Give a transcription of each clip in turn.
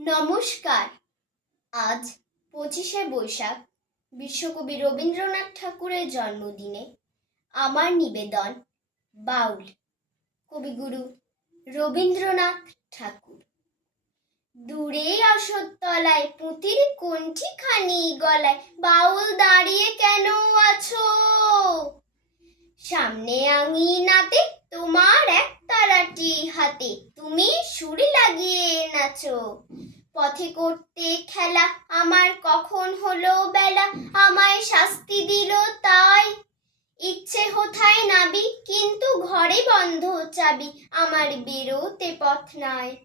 নমস্কার। আজ পঁচিশে বৈশাখ, বিশ্বকবি রবীন্দ্রনাথ ঠাকুরের জন্মদিনে আমার নিবেদন বাউল, কবিগুরু রবীন্দ্রনাথ ঠাকুর। দূরে আসতলায় পুঁতির কণ্ঠিখানি গলায় বাউল দাঁড়িয়ে কেন আছো? সামনে আঙিনাতে তোমার এক তারাটি হাতে তুমি সুরি লাগিয়ে নাচো। পথে করতে খেলা আমার কখন হলো বেলা? আমায় শাস্তি দিল তাই। ইচ্ছে হোথায় নাবি, কিন্তু ঘরে বন্ধ চাবি। আমার বেরোতে পথ নাই।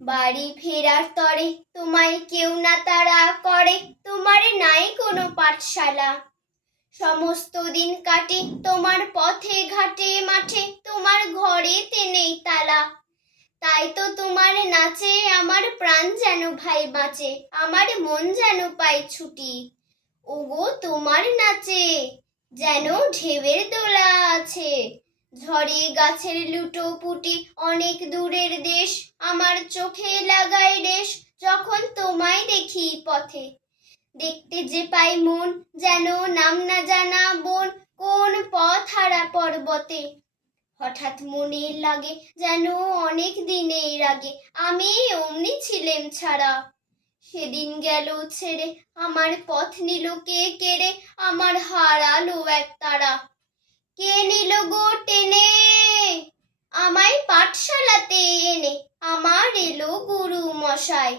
বাড়ি ফেরার তরে তোমায় কেউ না তারা করে, তোমার নাই কোনো পাঠশালা। সমস্ত দিন কাটে, তোমার পথে ঘাটে মাঠে, তোমার ঘরেতে নেই তালা। তাই তো তোমার নাচে আমার প্রাণ যেন ভাই বাঁচে, আমার মন যেন পায় ছুটি। ওগো, তোমার নাচে যেন ঢেউয়ের দোলা আছে। ঝড়ে গাছের লুটো পুটি অনেক দূরের দেশ, আমার চোখে লাগায় রেশ যখন তোমায় দেখি পথে। দেখতে যে পাই মন যেন নাম না জানা বন, কোন পথ হারা পর্বতে। হঠাৎ মনে লাগে যেন অনেক দিনের আগে আমি অমনি ছিলেম ছাড়া। সেদিন গেল ছেড়ে, আমার পথ নিল কে কেড়ে, আমার হারালো এক তারা। কে নিল গো টেনে? আমায় পাঠশালাতে এনে, আমার এলো গুরু মশাই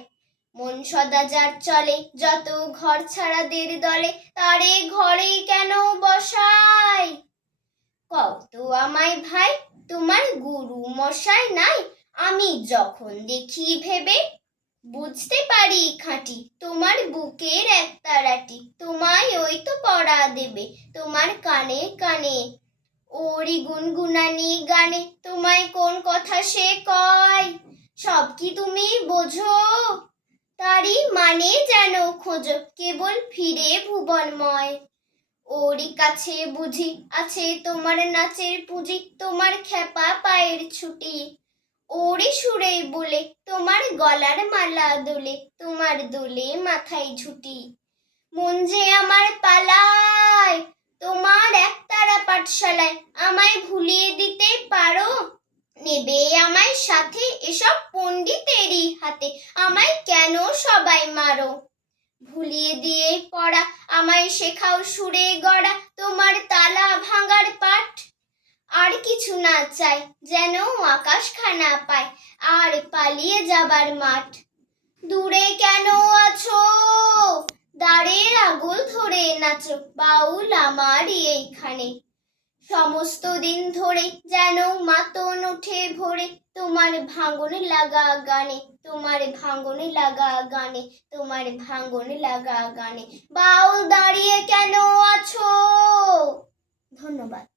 মন সদা যার চলে, যত ঘর ছাড়াদের দলে, তারে ঘরে কেন বসাই? কত আমায় ভাই, তোমার গুরু মশাই নাই? আমি যখন দেখি ভেবে, বুঝতে পারি খাঁটি, তোমার বুকের এক তারাটি তোমায় ওই তো পড়া দেবে, তোমার কানে কানে। ওরি গুনগুনানি গানে, তোমায় কোন কথা সে কয়? সব কি তুমি বোঝো? তারই মানে যেন খোঁজো, কেবল ফিরে ভুবনময়। ওরই কাছে বুঝি আছে তোমার নাচের পুঁজি, তোমার খেপা পায়ের ছুটি। ওরই সুরে বলে, তোমার গলার মালা দোলে, তোমার দোলে মাথায় ঝুটি। মন যে আমার পালায়, তোমার একতারা পাঠশালায়, আমায় ভুলিয়ে দিতে পারো? নেবে আমায় সাথে এসব পণ্ডিতেরই হাতে, আমায় কেন সবাই মারো? ভুলিয়ে দিয়ে পড়া, আমায় শেখাও সুরে গড়া, তোমার তালা ভাঙার পাঠ। আর কিছু না চাই যেন আকাশ খানা পায়, আর পালিয়ে যাবার মাঠ। দূরে কেন আছো? দাঁড়ের আগুল ধরে নাচো, বাউল আমার এইখানে। সমস্ত দিন ধরে যেন মাতন ওঠে ভরে তোমার ভাঙনে লাগা গানে, তোমার ভাঙনে লাগা গানে, তোমার ভাঙনে লাগা গানে। বাউল দাঁড়িয়ে কেন আছো? ধন্যবাদ।